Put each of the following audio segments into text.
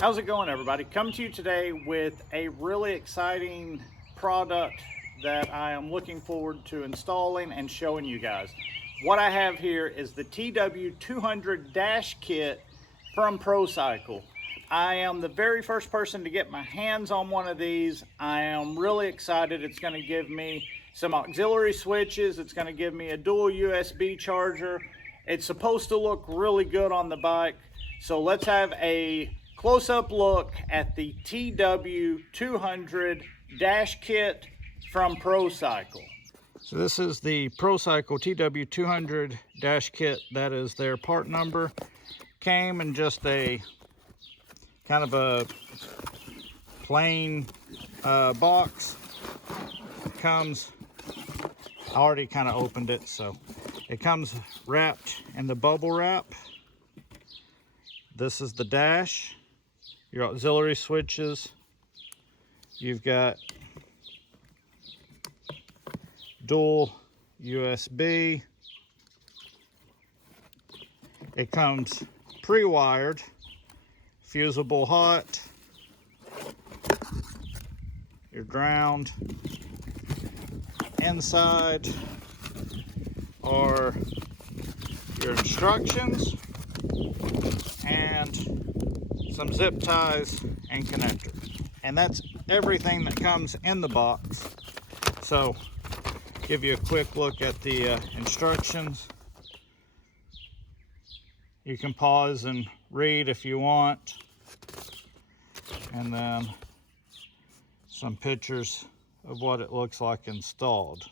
How's it going, everybody? Coming to you today with a really exciting product that I am looking forward to installing and showing you guys. What I have here is the TW200 Dash kit from Procycle. I am the very first person to get my hands on one of these. I am really excited. It's going to give me some auxiliary switches. It's going to give me a dual USB charger. It's supposed to look really good on the bike. So let's have a close-up look at the TW200 Dash kit from Procycle. So this is the Procycle TW200 Dash kit. That is their part number. Came in just a kind of a plain box. Comes, I already kind of opened it, so it comes wrapped in the bubble wrap. This is the dash, your auxiliary switches. You've got dual USB. It comes pre-wired, fusible hot, your ground. Inside are your instructions and some zip ties and connectors. And that's everything that comes in the box. So give you a quick look at the instructions. You can pause and read if you want. And then some pictures of what it looks like installed.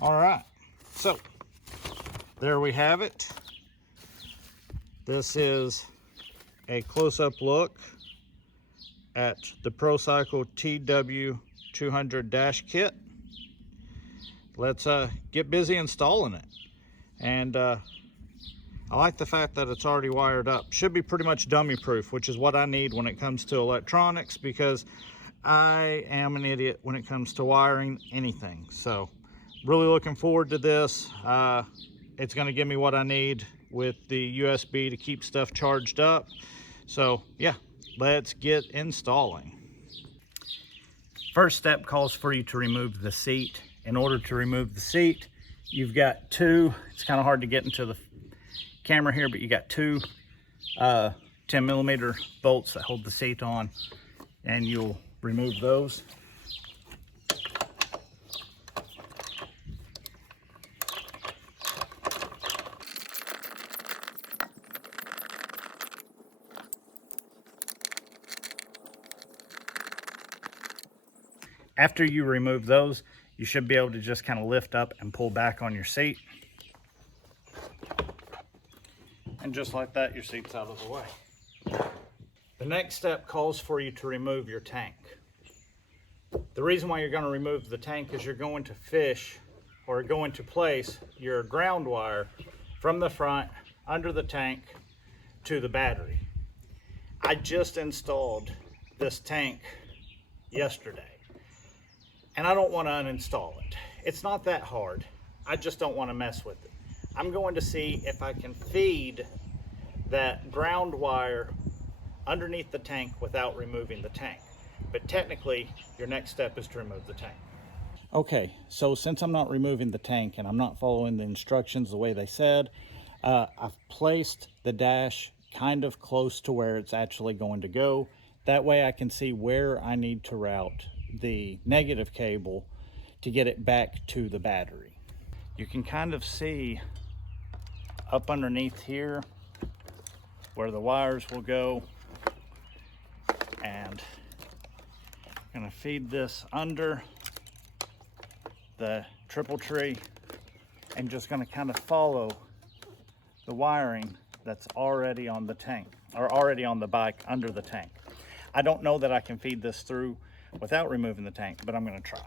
All right, so there we have it. This is a close-up look at the Procycle TW200 Dash kit. Let's get busy installing it. And I like the fact that it's already wired up. Should be pretty much dummy proof, which is what I need when it comes to electronics, because I am an idiot when it comes to wiring anything. So really looking forward to this. It's going to give me what I need with the USB to keep stuff charged up. So yeah, let's get installing. First step calls for you to remove the seat. In order to remove the seat, you've got two, it's kind of hard to get into the camera here, but you got two 10mm bolts that hold the seat on, and you'll remove those. After you remove those, you should be able to just kind of lift up and pull back on your seat. And just like that, your seat's out of the way. The next step calls for you to remove your tank. The reason why you're going to remove the tank is you're going to fish or going to place your ground wire from the front under the tank to the battery. I just installed this tank yesterday, and I don't want to uninstall it. It's not that hard. I just don't want to mess with it. I'm going to see if I can feed that ground wire underneath the tank without removing the tank. But technically, your next step is to remove the tank. Okay, so since I'm not removing the tank and I'm not following the instructions the way they said, I've placed the dash kind of close to where it's actually going to go. That way I can see where I need to route the negative cable to get it back to the battery. You can kind of see up underneath here where the wires will go, and I'm going to feed this under the triple tree and just going to kind of follow the wiring that's already on the tank, or already on the bike under the tank. I don't know that I can feed this through without removing the tank, but I'm going to try.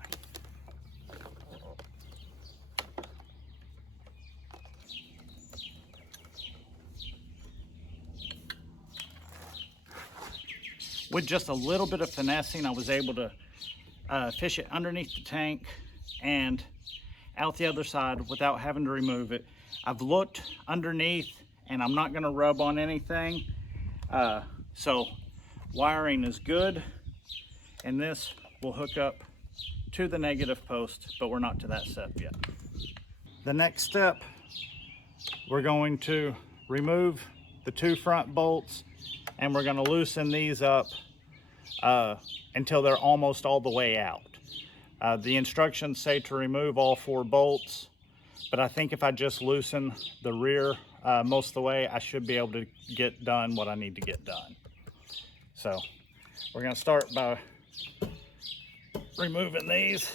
With just a little bit of finessing, I was able to fish it underneath the tank and out the other side without having to remove it. I've looked underneath and I'm not going to rub on anything. So wiring is good, and this will hook up to the negative post, but we're not to that step yet. The next step, we're going to remove the 2 front bolts, and we're going to loosen these up until they're almost all the way out. The instructions say to remove all 4 bolts, but I think if I just loosen the rear most of the way, I should be able to get done what I need to get done. So we're going to start by removing these.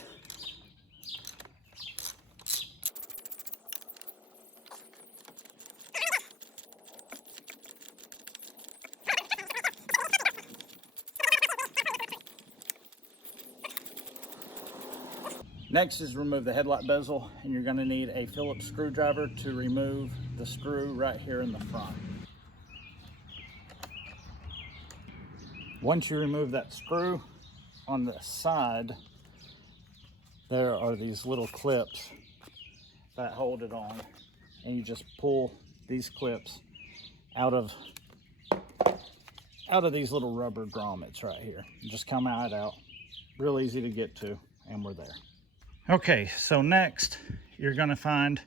Next is remove the headlight bezel, and you're going to need a Phillips screwdriver to remove the screw right here in the front. Once you remove that screw, on the side there are these little clips that hold it on, and you just pull these clips out of these little rubber grommets right here. You just come out, real easy to get to, and we're there. Okay, so next you're going to find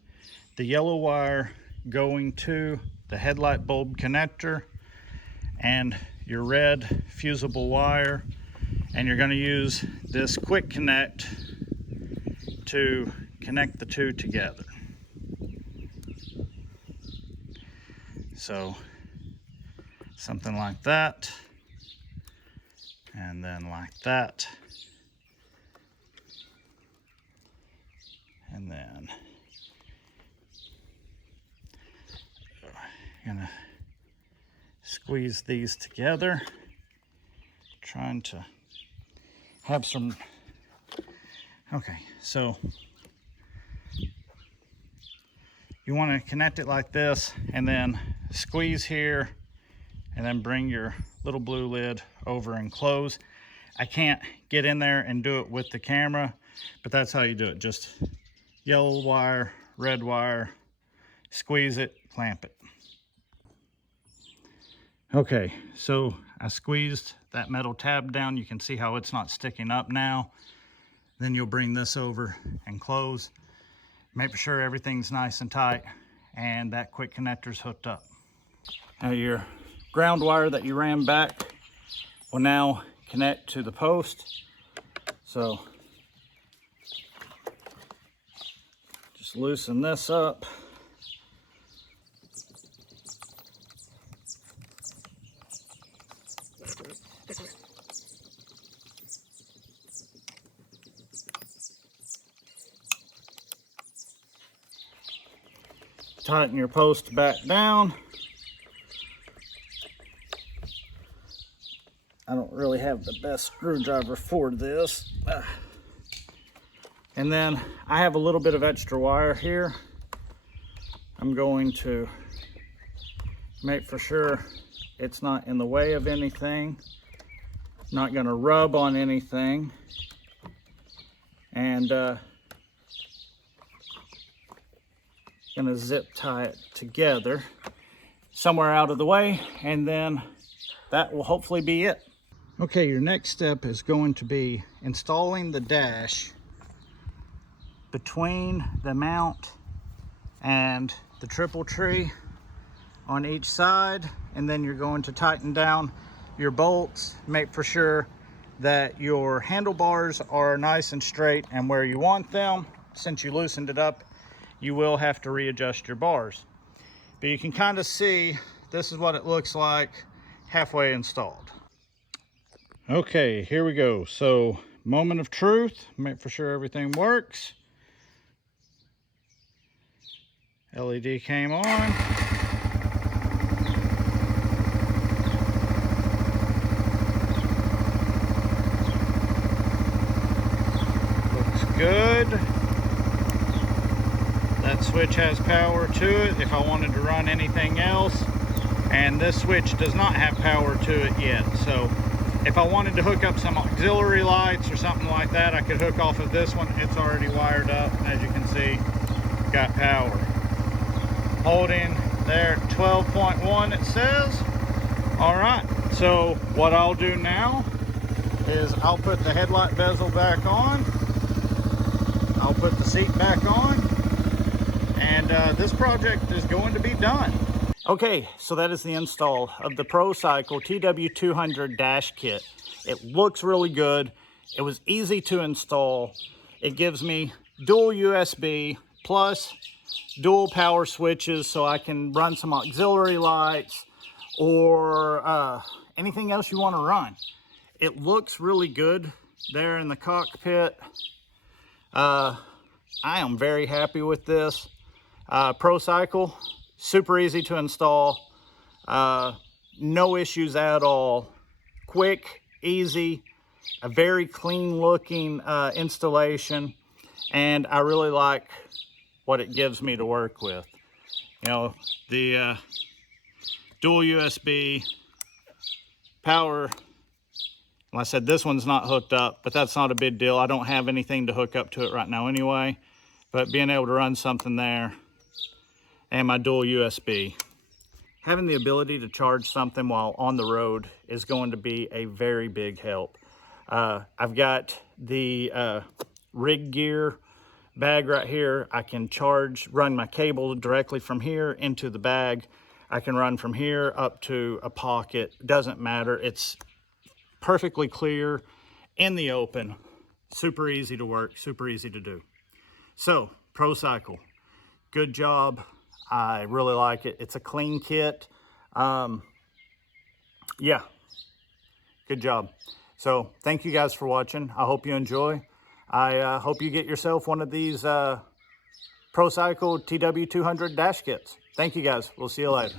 the yellow wire going to the headlight bulb connector and your red fusible wire, and you're going to use this quick connect to connect the 2 together. So something like that, and then like that, and then I'm gonna squeeze these together, trying to have some. Okay, so you want to connect it like this, and then squeeze here, and then bring your little blue lid over and close. I can't get in there and do it with the camera, but that's how you do it. Just yellow wire, red wire, squeeze it, clamp it. Okay, so I squeezed that metal tab down. You can see how it's not sticking up now. Then you'll bring this over and close. Make sure everything's nice and tight, and that quick connector's hooked up. Now your ground wire that you ran back will now connect to the post. So just loosen this up. Tighten your post back down. I don't really have the best screwdriver for this. And then I have a little bit of extra wire here. I'm going to make for sure it's not in the way of anything, not going to rub on anything, and gonna zip tie it together somewhere out of the way, and then that will hopefully be it. Okay, your next step is going to be installing the dash between the mount and the triple tree on each side, and then you're going to tighten down your bolts. Make for sure that your handlebars are nice and straight and where you want them. Since you loosened it up, you will have to readjust your bars. But you can kind of see this is what it looks like halfway installed. Okay, here we go. So, moment of truth. Make for sure everything works. LED came on. Looks good. That switch has power to it if I wanted to run anything else, and this switch does not have power to it yet. So if I wanted to hook up some auxiliary lights or something like that, I could hook off of this one. It's already wired up, and as you can see, got power. Holding there 12.1 it says. All right, So what I'll do now is I'll put the headlight bezel back on, I'll put the seat back on, and this project is going to be done. Okay, so that is the install of the Procycle TW200 Dash kit. It looks really good. It was easy to install. It gives me dual USB plus dual power switches so I can run some auxiliary lights or anything else you want to run. It looks really good there in the cockpit. I am very happy with this. Procycle, super easy to install. No issues at all. Quick, easy, a very clean looking installation, and I really like what it gives me to work with. You know, the dual USB power. Like I said, this one's not hooked up, but that's not a big deal. I don't have anything to hook up to it right now anyway, but being able to run something there and my dual USB. Having the ability to charge something while on the road is going to be a very big help. I've got the rig gear bag right here. I can run my cable directly from here into the bag. I can run from here up to a pocket. Doesn't matter. It's perfectly clear in the open. Super easy to work, super easy to do. So, Procycle, good job. I really like it. It's a clean kit. Yeah, good job. So thank you guys for watching. I hope you enjoy. I hope you get yourself one of these Procycle TW200 Dash kits. Thank you guys. We'll see you later.